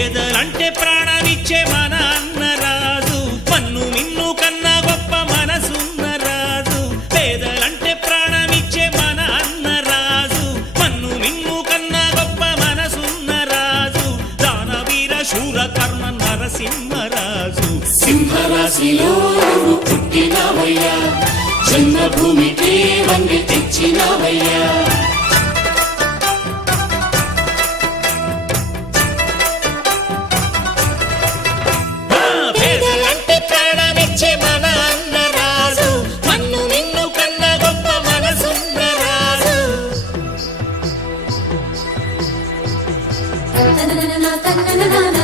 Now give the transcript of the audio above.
పేదలంటే ప్రాణమిచ్చే మన అన్నరాజు, మన్ను మిన్ను కన్నా గొప్ప మనసున్న రాజు. పేదలంటే ప్రాణమిచ్చే మన అన్నరాజు, మన్ను మిన్ను కన్నా గొప్ప మనసున్న రాజు. దానవీర శూర కర్ణ నరసింహరాజు. సింహరాశిలో నువ్వు పుట్టినవయ్యా, జన్మభూమికి వండి తెచ్చినవయ్యా. పేదలంటే ప్రాణమిచ్చే మన అన్నరాజు, మన్ను మిన్ను కన్నా గొప్ప మనసున్న రాజు. తననన తననన